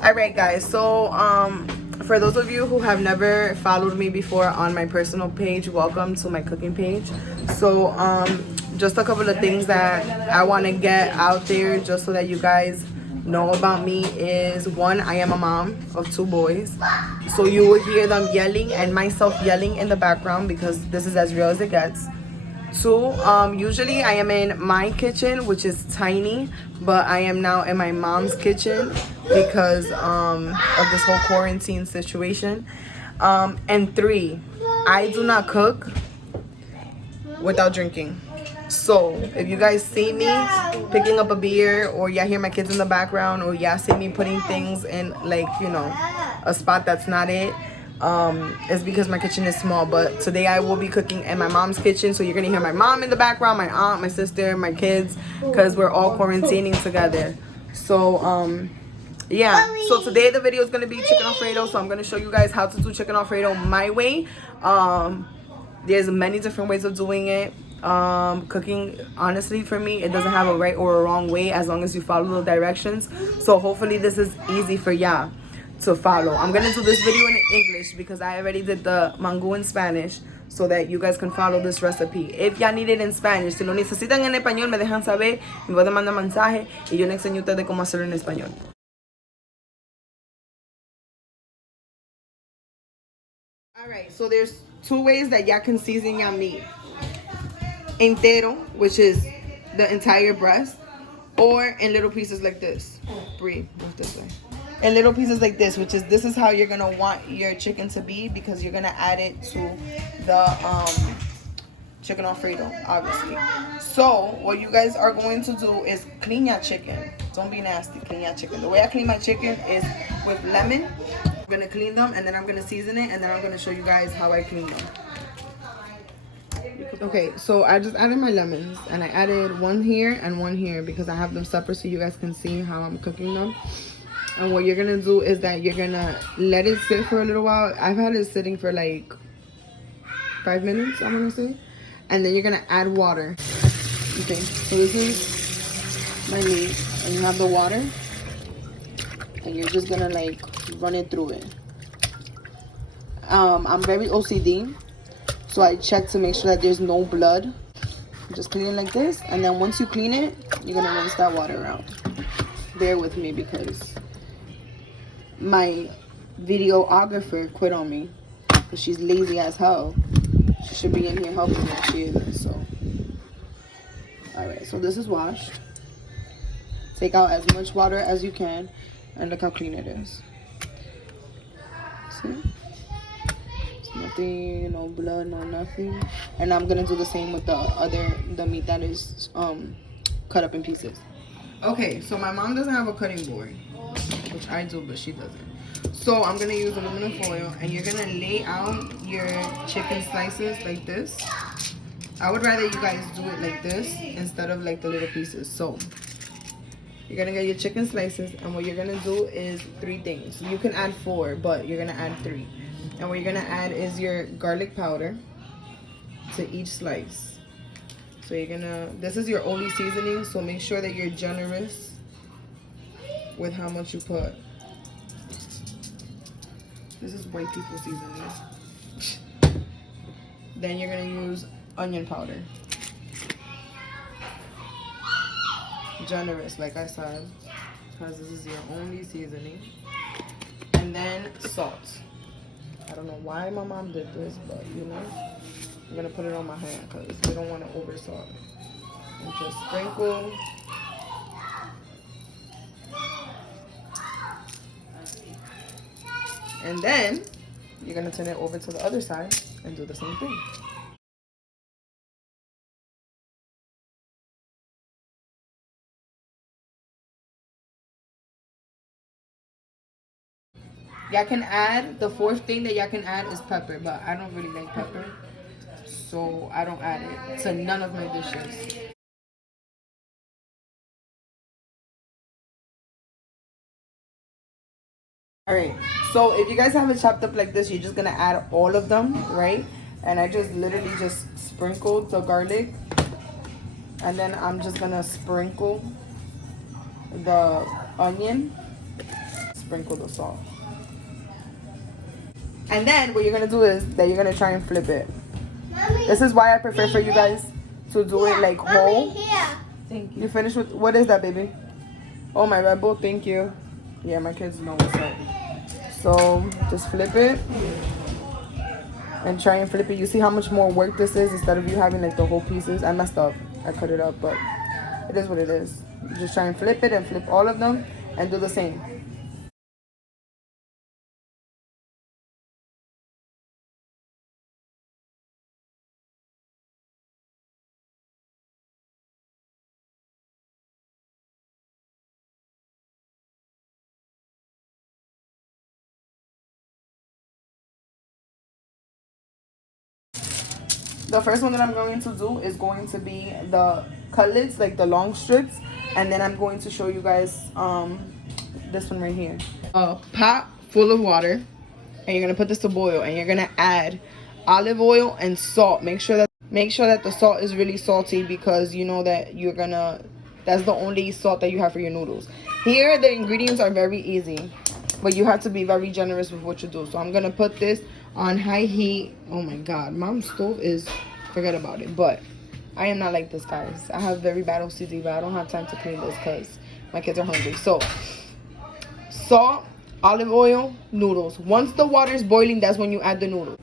All right, guys. So, for those of you who have never followed me before on my personal page, welcome to my cooking page. So, just a couple of things that I want to get out there just so that you guys know about me is one, I am a mom of 2 boys. So you will hear them yelling and myself yelling in the background because this is as real as it gets. 2, usually I am in my kitchen, which is tiny, but I am now in my mom's kitchen because of this whole quarantine situation. And 3, I do not cook without drinking. So if you guys see me picking up a beer, or y'all hear my kids in the background, or y'all see me putting things in, like, you know, a spot that's not it, it's because my kitchen is small. But today I will be cooking in my mom's kitchen, so you're gonna hear my mom in the background, my aunt, my sister, my kids, because we're all quarantining together. So yeah, so today the video is gonna be chicken Alfredo. So I'm gonna show you guys how to do chicken Alfredo my way. There's many different ways of doing it. Cooking, honestly, for me, it doesn't have a right or a wrong way as long as you follow the directions. So hopefully this is easy for y'all to follow. I'm gonna do this video in English because I already did the mango in Spanish, so that you guys can follow this recipe. If y'all need it in Spanish, si lo necesitan en español, me dejan saber, me pueden mandar mensaje y yo les enseño a ustedes cómo hacerlo en español. Alright, so there's 2 ways that y'all can season your meat. Entero, which is the entire breast, or in little pieces like this. Breathe, move this way. In little pieces like this, which is, this is how you're gonna want your chicken to be, because you're gonna add it to the chicken Alfredo, obviously. So what you guys are going to do is clean your chicken. Don't be nasty, clean your chicken. The way I clean my chicken is with lemon. I'm gonna clean them, and then I'm gonna season it, and then I'm gonna show you guys how I clean them. Okay, so I just added my lemons, and I added 1 here and 1 here because I have them separate so you guys can see how I'm cooking them. And what you're gonna do is that you're gonna let it sit for a little while. I've had it sitting for like 5 minutes, I'm gonna say. And then you're gonna add water. Okay, so this is my meat, and you have the water, and you're just gonna like run it through it. I'm very OCD, so I check to make sure that there's no blood. Just clean it like this, and then once you clean it, you're gonna rinse that water out. Bear with me because my videographer quit on me because she's lazy as hell. She should be in here helping me, she isn't. So alright, so this is washed. Take out as much water as you can, and look how clean it is. See? It's nothing, no blood, no nothing. And I'm gonna do the same with the meat that is cut up in pieces. Okay, so my mom doesn't have a cutting board, which I do, but she doesn't. So I'm gonna use aluminum foil, and you're gonna lay out your chicken slices like this. I would rather you guys do it like this instead of like the little pieces. So you're gonna get your chicken slices, and what you're gonna do is 3 things. You can add 4, but you're gonna add 3. And what you're gonna add is your garlic powder to each slice. So you're gonna, this is your only seasoning, so make sure that you're generous with how much you put. This is white people seasoning. Then you're gonna use onion powder. Generous, like I said, because this is your only seasoning. And then salt. I don't know why my mom did this, but you know, I'm gonna put it on my hand because we don't want to over salt. And just sprinkle. And then you're gonna turn it over to the other side and do the same thing. Y'all can add, the 4th thing that y'all can add is pepper, but I don't really like pepper, so I don't add it to none of my dishes. Alright, so if you guys have it chopped up like this, you're just gonna add all of them, right? And I just literally just sprinkled the garlic, and then I'm just gonna sprinkle the onion, sprinkle the salt. And then what you're gonna do is that you're gonna try and flip it. Mommy, this is why I prefer for you guys to do it like whole. Thank you. You finished with, what is that, baby? Oh, my Red Bull, thank you. Yeah, my kids know what's up. So just flip it and try and flip it. You see how much more work this is instead of you having like the whole pieces. I messed up. I cut it up, but it is what it is. You just try and flip it and flip all of them and do the same. The first one that I'm going to do is going to be the cutlets, like the long strips, and then I'm going to show you guys this one right here. A pot full of water, and you're gonna put this to boil, and you're gonna add olive oil and salt. Make sure that the salt is really salty, because you know that that's the only salt that you have for your noodles. Here the ingredients are very easy, but you have to be very generous with what you do. So I'm gonna put this on high heat. Oh my god, mom's stove is, forget about it. But I am not like this, guys. I have very bad OCD, but I don't have time to clean this because my kids are hungry. So salt, olive oil, noodles. Once the water is boiling, that's when you add the noodles.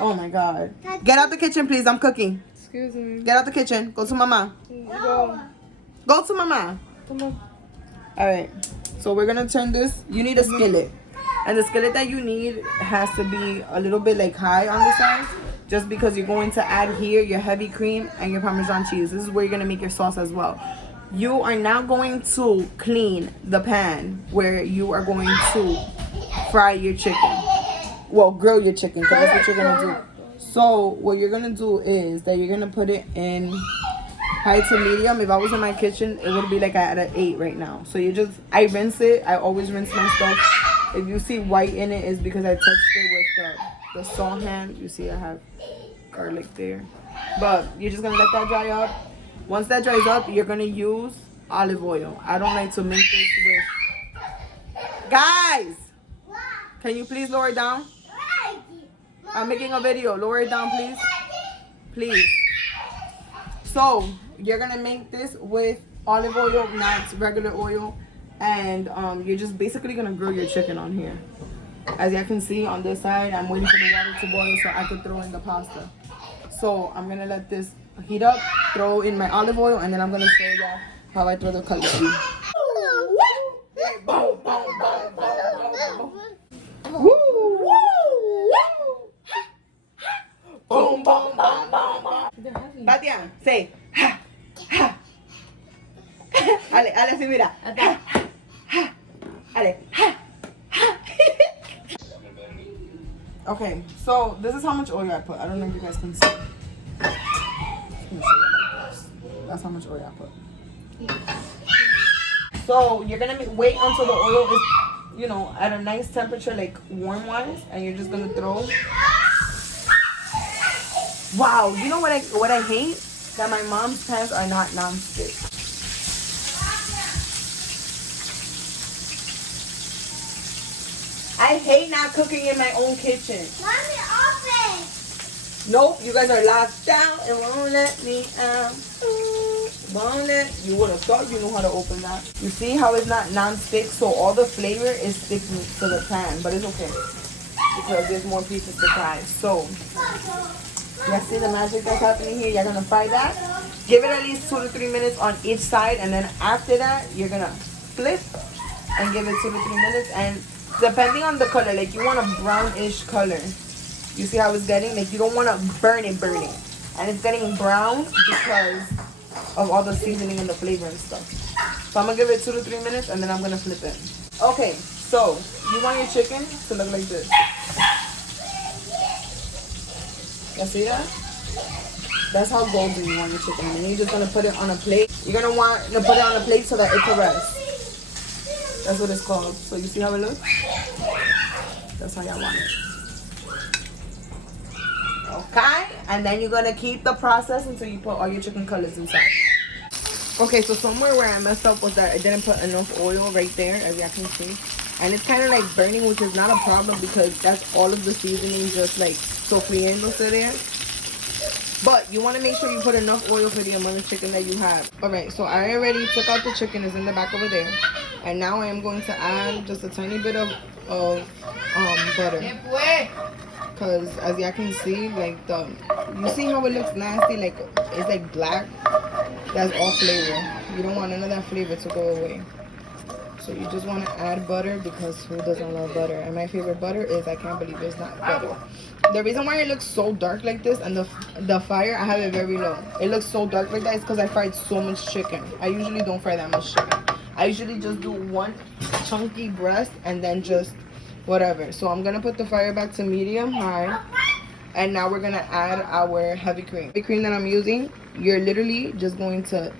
Oh my god, get out the kitchen, please. I'm cooking. Excuse me. Get out the kitchen. Go to mama. Go to mama. Come on. All right, so we're gonna turn this. You need a skillet, and the skillet that you need has to be a little bit like high on the sides, just because you're going to add here your heavy cream and your Parmesan cheese. This is where you're gonna make your sauce as well. You are now going to clean the pan where you are going to fry your chicken. Well, grill your chicken, because that's what you're gonna do. So what you're gonna do is that you're gonna put it in high to medium. If I was in my kitchen, it would be like at an 8 right now. So I rinse it. I always rinse my stuff. If you see white in it, it's because I touched it with the salt hand. You see I have garlic there. But you're just gonna let that dry up. Once that dries up, you're gonna use olive oil. I don't like to make this with... Guys! Can you please lower it down? I'm making a video. Lower it down, please. Please. So you're gonna make this with olive oil, not regular oil, and you're just basically gonna grill your chicken on here. As you can see on this side, I'm waiting for the water to boil so I could throw in the pasta. So I'm gonna let this heat up, throw in my olive oil, and then I'm gonna show you how I throw the cutlery. Boom, boom, boom, boom, boom. Woo, woo. Boom, boom, boom, boom, boom. Tatiana, say ha, ha. Ale, así mira. Ha, ha. Ale, ha, ha. Okay, so this is how much oil I put. I don't know if you guys can see. That's how much oil I put. So you're gonna wait until the oil is, you know, at a nice temperature, like warm wise, and you're just gonna throw. Wow, you know what I hate? That my mom's pans are not non-stick. I hate not cooking in my own kitchen. Mommy, open! Nope, you guys are locked down and won't let me out. Won't let. You would have thought you knew how to open that. You see how it's not non-stick, so all the flavor is sticking to the pan, but it's okay because there's more pieces to fry. So. You see the magic that's happening here? You're gonna fry that. Give it at least 2 to 3 minutes on each side, and then after that, you're gonna flip and give it 2 to 3 minutes. And depending on the color, like you want a brownish color. You see how it's getting? Like you don't want to burn it, and it's getting brown because of all the seasoning and the flavor and stuff. So I'm gonna give it 2 to 3 minutes, and then I'm gonna flip it. Okay, so you want your chicken to look like this. You see that? That's how golden you want your chicken. And then you're just gonna put it on a plate. You're gonna want to put it on a plate so that it can rest. That's what it's called. So you see how it looks? That's how y'all want it. Okay, and then you're gonna keep the process until you put all your chicken cutlets inside. Okay, so somewhere where I messed up was that I didn't put enough oil right there, as y'all can see. and it's kind of like burning, which is not a problem because that's all of the seasoning just like sofriéndose there. But you want to make sure you put enough oil for the amount of chicken that you have. Alright, so I already took out the chicken. It's in the back over there. And now I am going to add just a tiny bit of butter. Because as y'all can see, like you see how it looks nasty? Like it's like black. That's all flavor. You don't want none of that flavor to go away. So you just want to add butter because who doesn't love butter? And my favorite butter is, I can't believe it's not butter. The reason why it looks so dark like this and the fire, I have it very low. It looks so dark like that is because I fried so much chicken. I usually don't fry that much chicken. I usually just do one chunky breast and then just whatever. So I'm going to put the fire back to medium high. And now we're going to add our heavy cream. The cream that I'm using, you're literally just going to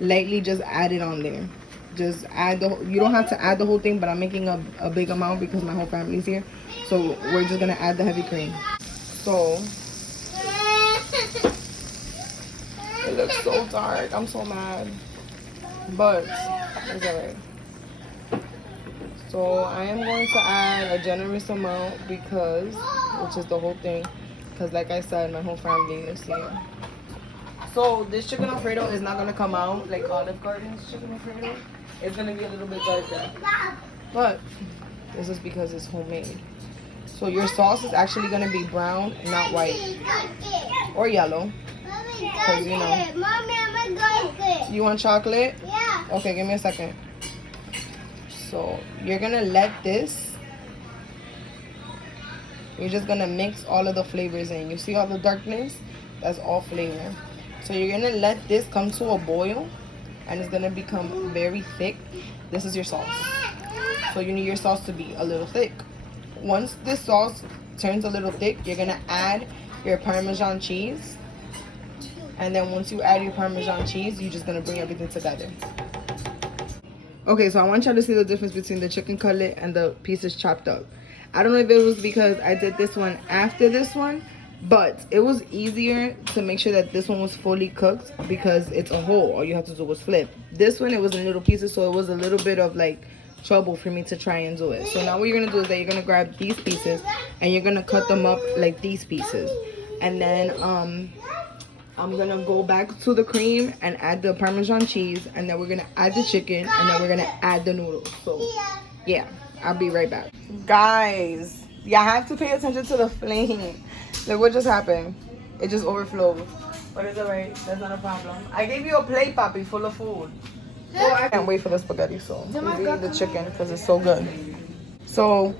lightly just add it on there. Just add you don't have to add the whole thing, but I'm making a big amount because my whole family's here. So we're just gonna add the heavy cream. So it looks so dark. I'm so mad, but it's alright. So I am going to add a generous amount because, which is the whole thing, because like I said, my whole family is here. So this chicken Alfredo is not gonna come out like Olive Garden's chicken Alfredo. It's gonna be a little bit darker, but this is because it's homemade. So your sauce is actually gonna be brown, not white or yellow. Cause you know. You want chocolate? Yeah. Okay, give me a second. So you're gonna let this. You're just gonna mix all of the flavors in. You see all the darkness? That's all flavor. So you're gonna let this come to a boil. And it's gonna become very thick. This is your sauce. So you need your sauce to be a little thick. Once this sauce turns a little thick, you're gonna add your Parmesan cheese. And then once you add your Parmesan cheese, you're just gonna bring everything together. Okay, so I want y'all to see the difference between the chicken cutlet and the pieces chopped up. I don't know if it was because I did this one after this one, but it was easier to make sure that this one was fully cooked because it's a whole. All you have to do was flip. This one, it was in little pieces, so it was a little bit of like trouble for me to try and do it. So now what you're gonna do is that you're gonna grab these pieces and you're gonna cut them up like these pieces. And then I'm gonna go back to the cream and add the Parmesan cheese, and then we're gonna add the chicken, and then we're gonna add the noodles. So yeah, I'll be right back. Guys, you have to pay attention to the flame. Look what just happened. It just overflowed. But it's alright. That's not a problem. I gave you a plate, Papi, full of food. Oh, I can't wait for the spaghetti. So we're eating the chicken because it's so good. So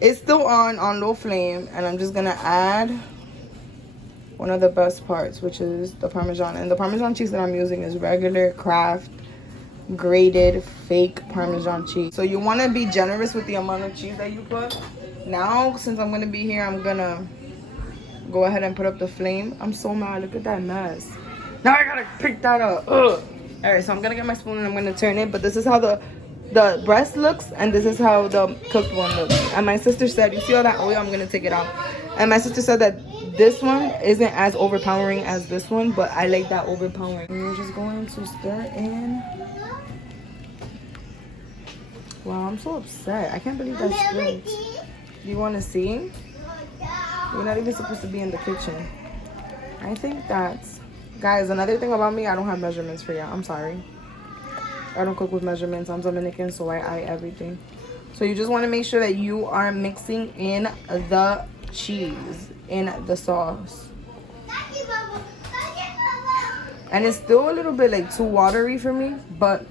it's still on low flame. And I'm just going to add one of the best parts, which is the Parmesan. And the Parmesan cheese that I'm using is regular Kraft grated fake Parmesan cheese. So you want to be generous with the amount of cheese that you put. Now, since I'm going to be here, I'm going to go ahead and put up the flame. I'm so mad. Look at that mess. Now I gotta pick that up. Ugh. All right, so I'm gonna get my spoon and I'm gonna turn it. But this is how the breast looks, and this is how the cooked one looks. And my sister said, you see all that oil? I'm gonna take it out. And my sister said that this one isn't as overpowering as this one, but I like that overpowering. And you're just going to stir in. Wow, I'm so upset. I can't believe that's spilled. You want to see? You're not even supposed to be in the kitchen. I think that's... Guys, another thing about me, I don't have measurements for y'all. I'm sorry. I don't cook with measurements. I'm Dominican, so I eye everything. So you just want to make sure that you are mixing in the cheese, in the sauce. And it's still a little bit like too watery for me, but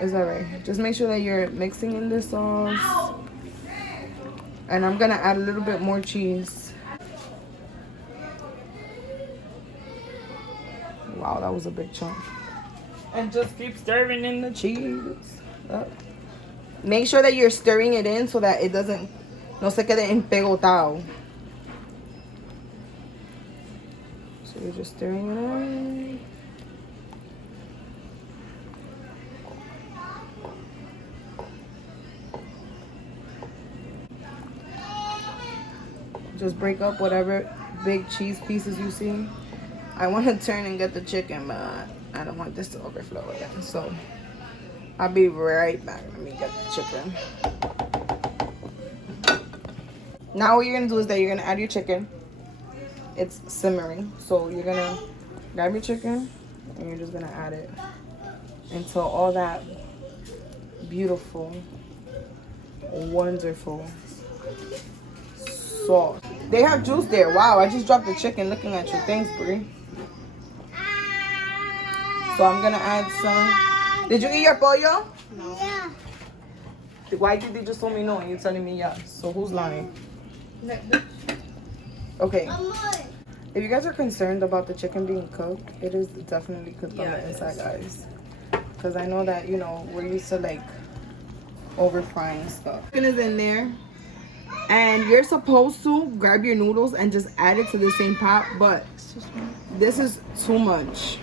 it's alright. Just make sure that you're mixing in the sauce. And I'm gonna add a little bit more cheese. Wow, that was a big chunk. And just keep stirring in the cheese. Make sure that you're stirring it in so that it doesn't, no se quede empegotado. So you're just stirring it in. Just break up whatever big cheese pieces you see. I want to turn and get the chicken, but I don't want this to overflow again. So I'll be right back. Let me get the chicken. Now what you're gonna do is that you're gonna add your chicken. It's simmering, so you're gonna grab your chicken and you're just gonna add it until all that beautiful, wonderful sauce. They have juice there. Wow, I just dropped the chicken looking at you. Thanks, Brie. So I'm gonna add some. Did you eat your pollo? No. Yeah. Why did they just told me no and you're telling me yes? So who's lying? Okay. If you guys are concerned about the chicken being cooked, it is definitely cooked on the inside, guys. Because I know that, you know, we're used to like over frying stuff. Chicken is in there. And you're supposed to grab your noodles and just add it to the same pot, but this is too much.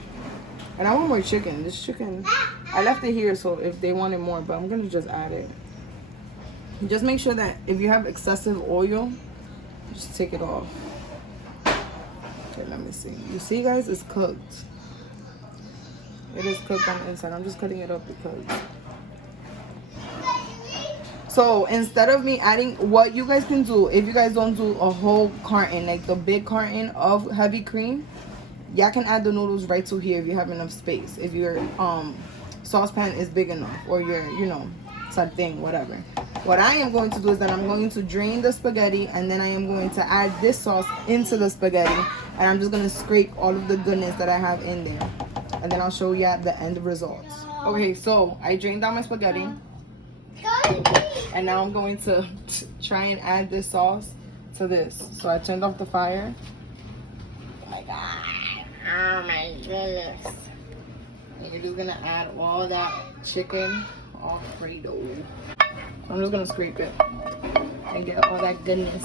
And I want more chicken. This chicken, I left it here so if they wanted more, but I'm gonna just add it. Just make sure that if you have excessive oil, just take it off. Okay, let me see. You see, guys, it's cooked. It is cooked on the inside. I'm just cutting it up because. So instead of me adding, what you guys can do, if you guys don't do a whole carton, like the big carton of heavy cream, y'all can add the noodles right to here if you have enough space. If your saucepan is big enough, or your, you know, something, whatever. What I am going to do is that I'm going to drain the spaghetti, and then I am going to add this sauce into the spaghetti, and I'm just going to scrape all of the goodness that I have in there, and then I'll show you at the end results. Okay, so I drained out my spaghetti, and now I'm going to try and add this sauce to this. So I turned off the fire. Oh my god. Oh my goodness. And you're just gonna add all that chicken Alfredo. I'm just gonna scrape it and get all that goodness.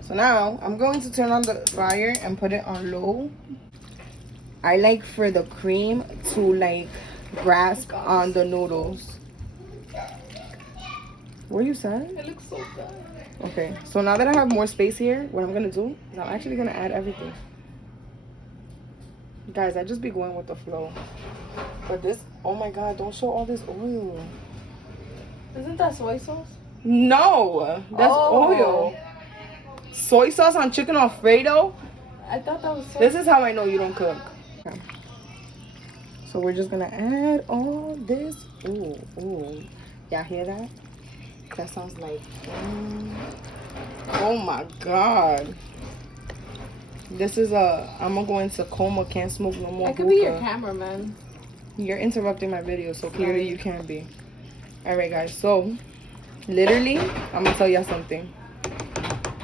So now I'm going to turn on the fire and put it on low. I like for the cream to like grasp on the noodles. What you said? It looks so good. Okay, so now that I have more space here, what I'm gonna do is I'm actually gonna add everything. Guys, I just be going with the flow. But this, oh my god, don't show all this oil. Isn't that soy sauce? No, that's oil. Soy sauce on chicken Alfredo? I thought that was soy. This is how I know you don't cook. Okay. So we're just gonna add all this. Ooh, ooh. Y'all hear that? That sounds like, oh my god. This is I'm gonna go into coma, can't smoke no more. I could be your cameraman. You're interrupting my video, so clearly you can be. All right, guys. So, literally, I'm gonna tell y'all something.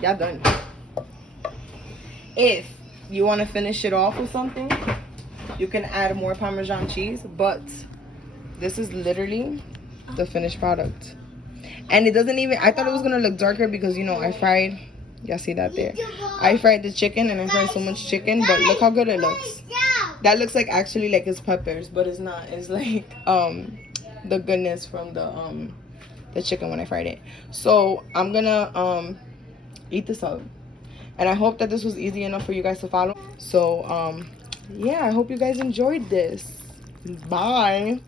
Y'all done. If you want to finish it off with something, you can add more Parmesan cheese, but this is literally the finished product. And it doesn't even, I thought it was gonna look darker because, you know, I fried, y'all see that there, I fried the chicken and I fried so much chicken, but look how good it looks. That looks like actually like it's peppers, but it's not. It's like the goodness from the chicken when I fried it. So I'm gonna eat this up, and I hope that this was easy enough for you guys to follow. So yeah, I hope you guys enjoyed this. Bye.